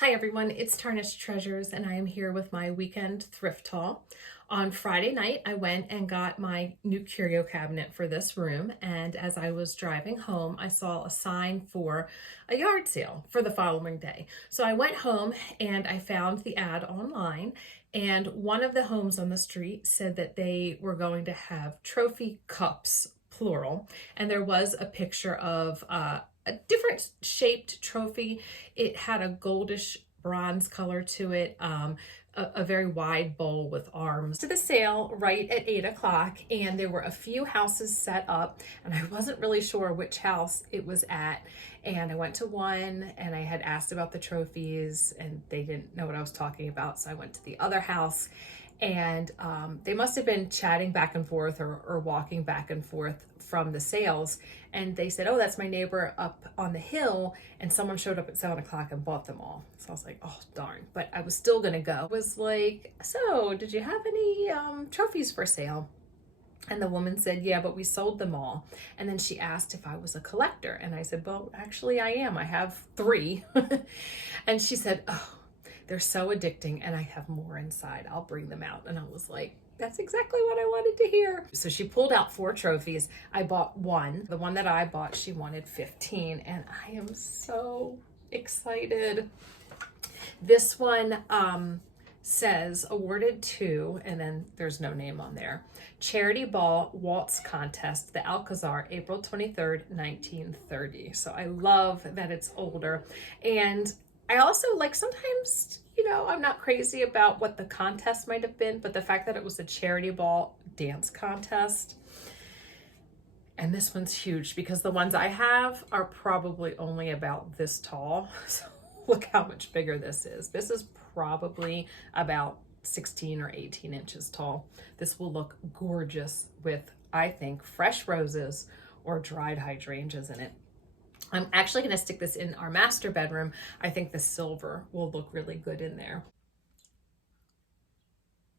Hi everyone, it's Tarnished Treasures and I am here with my weekend thrift haul. On Friday night, I went and got my new curio cabinet for this room, and as I was driving home, I saw a sign for a yard sale for the following day. So I went home and I found the ad online, and one of the homes on the street said that they were going to have trophy cups, plural, and there was a picture of a different shaped trophy. It had a goldish bronze color to it, a very wide bowl with arms. To the sale right at 8 o'clock, and there were a few houses set up, and I wasn't really sure which house it was at. And I went to one and I had asked about the trophies and they didn't know what I was talking about. So I went to the other house, and they must have been chatting back and forth or walking back and forth from the sales, and they said, oh, that's my neighbor up on the hill, and someone showed up at 7 o'clock and bought them all. So I was like, oh darn, but I was still gonna go. I was like, so did you have any trophies for sale? And the woman said, yeah, but we sold them all. And then she asked if I was a collector, and I said, well, actually I am. I have 3. And she said, oh, they're so addicting and I have more inside. I'll bring them out. And I was like, that's exactly what I wanted to hear. So she pulled out 4 trophies. I bought 1. The one that I bought, she wanted 15, and I am so excited. This one says awarded to, and then there's no name on there, Charity Ball Waltz Contest, the Alcazar, April 23rd, 1930. So I love that it's older. And I also like, sometimes, I'm not crazy about what the contest might have been, but the fact that it was a charity ball dance contest. And this one's huge because the ones I have are probably only about this tall. So look how much bigger this is. This is probably about 16 or 18 inches tall. This will look gorgeous with, I think, fresh roses or dried hydrangeas in it. I'm actually going to stick this in our master bedroom. I think the silver will look really good in there.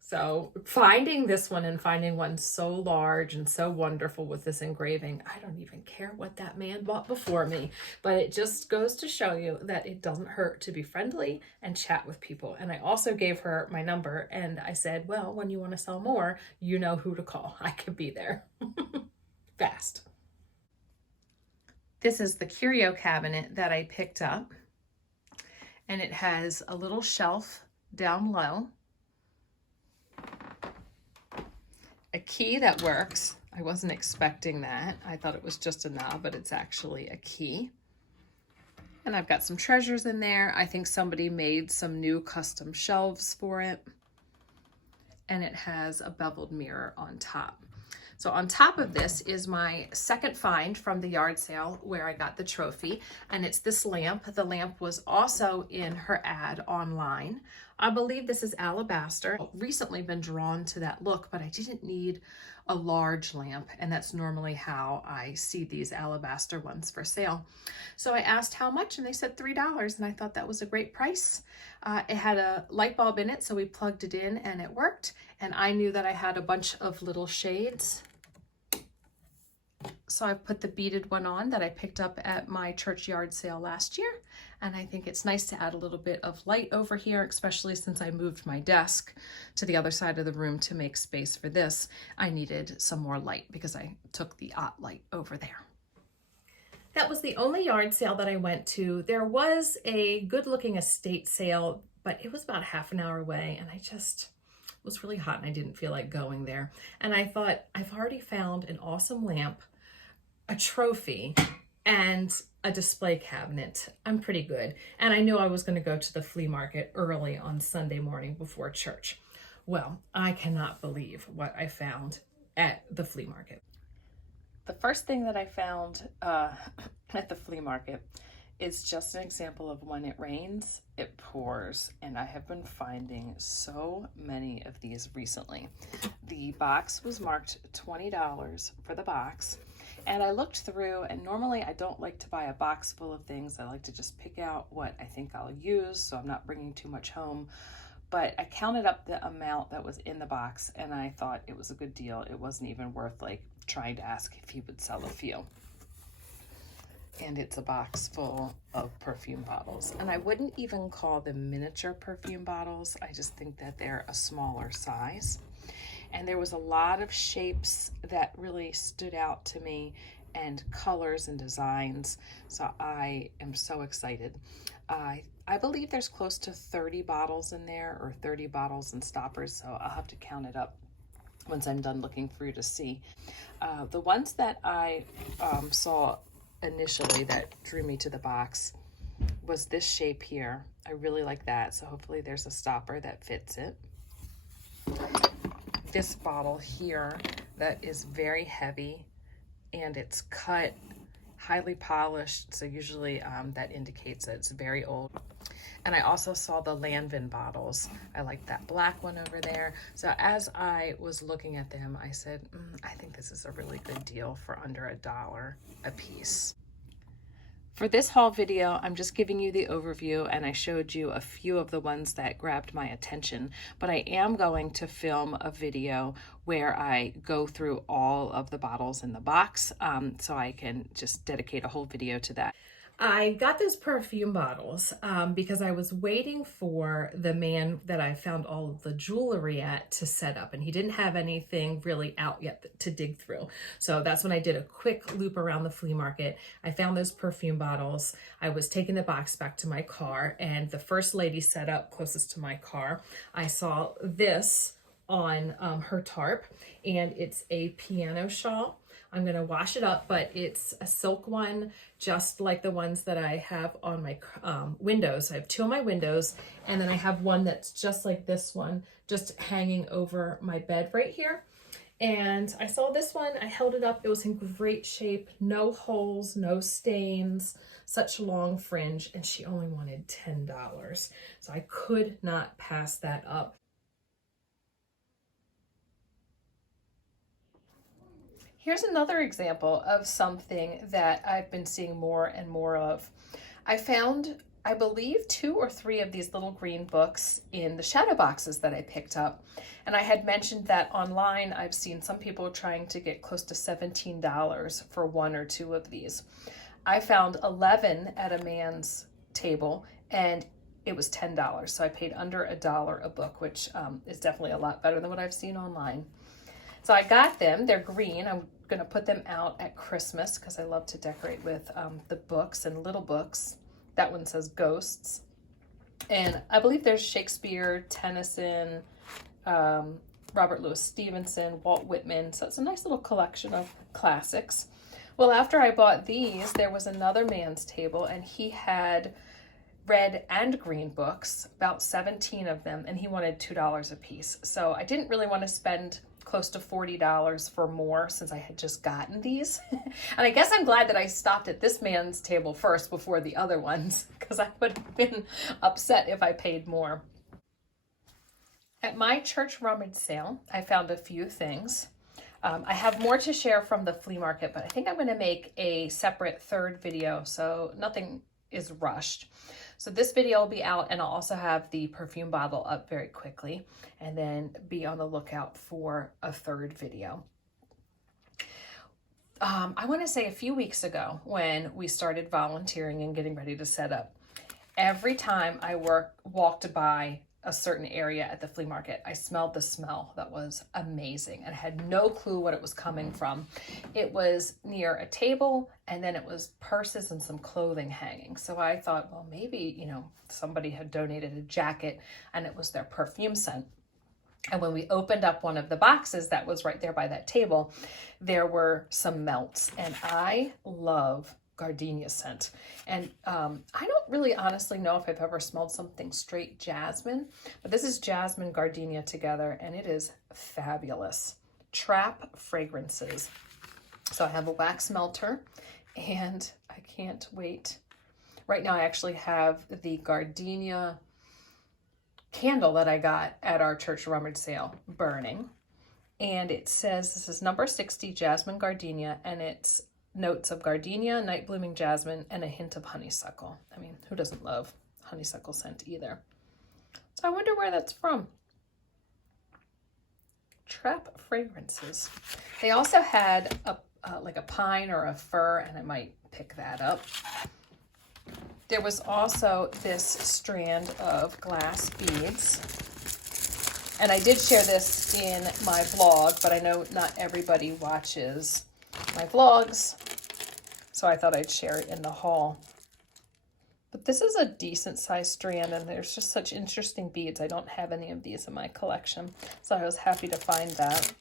So finding this one and finding one so large and so wonderful with this engraving, I don't even care what that man bought before me, but it just goes to show you that it doesn't hurt to be friendly and chat with people. And I also gave her my number and I said, well, when you want to sell more, you know who to call. I could be there fast. This is the curio cabinet that I picked up, and it has a little shelf down low, a key that works. I wasn't expecting that. I thought it was just a knob, but it's actually a key. And I've got some treasures in there. I think somebody made some new custom shelves for it. And it has a beveled mirror on top. So on top of this is my second find from the yard sale where I got the trophy, and it's this lamp. The lamp was also in her ad online. I believe this is alabaster. I've recently been drawn to that look, but I didn't need a large lamp, and that's normally how I see these alabaster ones for sale. So I asked how much, and they said $3, and I thought that was a great price. It had a light bulb in it, so we plugged it in and it worked. And I knew that I had a bunch of little shades. So I put the beaded one on that I picked up at my church yard sale last year. And I think it's nice to add a little bit of light over here, especially since I moved my desk to the other side of the room to make space for this. I needed some more light because I took the light over there. That was the only yard sale that I went to. There was a good looking estate sale, but it was about half an hour away, and it was really hot and I didn't feel like going there. And I thought, I've already found an awesome lamp, a trophy, and a display cabinet. I'm pretty good. And I knew I was going to go to the flea market early on Sunday morning before church. Well, I cannot believe what I found at the flea market. The first thing that I found at the flea market is just an example of when it rains, it pours, and I have been finding so many of these recently. The box was marked $20 for the box, and I looked through, and normally I don't like to buy a box full of things. I like to just pick out what I think I'll use, so I'm not bringing too much home. But I counted up the amount that was in the box, and I thought it was a good deal. It wasn't even worth like trying to ask if he would sell a few. And it's a box full of perfume bottles. And I wouldn't even call them miniature perfume bottles. I just think that they're a smaller size. And there was a lot of shapes that really stood out to me, and colors and designs. So I am so excited. I believe there's close to 30 bottles in there, or 30 bottles and stoppers. So I'll have to count it up once I'm done looking through to see. The ones that I saw initially that drew me to the box was this shape here. I really like that. So hopefully there's a stopper that fits it. This bottle here that is very heavy, and it's cut, highly polished. So usually that indicates that it's very old. And I also saw the Lanvin bottles. I like that black one over there. So as I was looking at them, I said, I think this is a really good deal for under $1 a piece. For this haul video, I'm just giving you the overview, and I showed you a few of the ones that grabbed my attention, but I am going to film a video where I go through all of the bottles in the box, so I can just dedicate a whole video to that. I got those perfume bottles because I was waiting for the man that I found all of the jewelry at to set up, and he didn't have anything really out yet to dig through. So that's when I did a quick loop around the flea market. I found those perfume bottles. I was taking the box back to my car, and the first lady set up closest to my car. I saw this on her tarp, and it's a piano shawl. I'm going to wash it up, but it's a silk one, just like the ones that I have on my windows. I have two on my windows, and then I have one that's just like this one, just hanging over my bed right here. And I saw this one, I held it up, it was in great shape, no holes, no stains, such long fringe, and she only wanted $10. So I could not pass that up. Here's another example of something that I've been seeing more and more of. I found, I believe, 2 or 3 of these little green books in the shadow boxes that I picked up. And I had mentioned that online I've seen some people trying to get close to $17 for 1 or 2 of these. I found 11 at a man's table, and it was $10. So I paid under $1 a book, which is definitely a lot better than what I've seen online. So I got them. They're green. I'm going to put them out at Christmas because I love to decorate with the books and little books. That one says Ghosts. And I believe there's Shakespeare, Tennyson, Robert Louis Stevenson, Walt Whitman. So it's a nice little collection of classics. Well, after I bought these, there was another man's table, and he had red and green books, about 17 of them, and he wanted $2 a piece. So I didn't really want to spend close to $40 for more since I had just gotten these. And I guess I'm glad that I stopped at this man's table first before the other ones, because I would have been upset if I paid more. At my church rummage sale, I found a few things. I have more to share from the flea market, but I think I'm going to make a separate third video, so nothing is rushed. So this video will be out, and I'll also have the perfume bottle up very quickly, and then be on the lookout for a third video. I want to say a few weeks ago when we started volunteering and getting ready to set up, every time I walked by a certain area at the flea market, I smelled the smell that was amazing, and I had no clue what it was coming from. It was near a table, and then it was purses and some clothing hanging. So I thought, well, maybe, somebody had donated a jacket and it was their perfume scent. And when we opened up one of the boxes that was right there by that table, there were some melts, and I love gardenia scent. And I don't really honestly know if I've ever smelled something straight jasmine, but this is jasmine gardenia together, and it is fabulous. Trap fragrances. So I have a wax melter, and I can't wait. Right now I actually have the gardenia candle that I got at our church rummage sale burning, and it says this is number 60 jasmine gardenia, and it's notes of gardenia, night blooming jasmine, and a hint of honeysuckle. I mean, who doesn't love honeysuckle scent either? So I wonder where that's from. Trap fragrances. They also had like a pine or a fir, and I might pick that up. There was also this strand of glass beads. And I did share this in my vlog, but I know not everybody watches my vlogs, so I thought I'd share it in the haul. But this is a decent sized strand, and there's just such interesting beads. I don't have any of these in my collection, so I was happy to find that.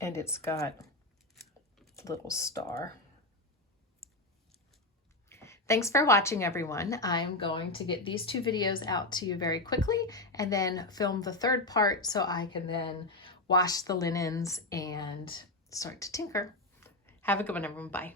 And it's got a little star. Thanks for watching, everyone. I'm going to get these 2 videos out to you very quickly and then film the 3rd part so I can then wash the linens and start to tinker. Have a good one, everyone. Bye.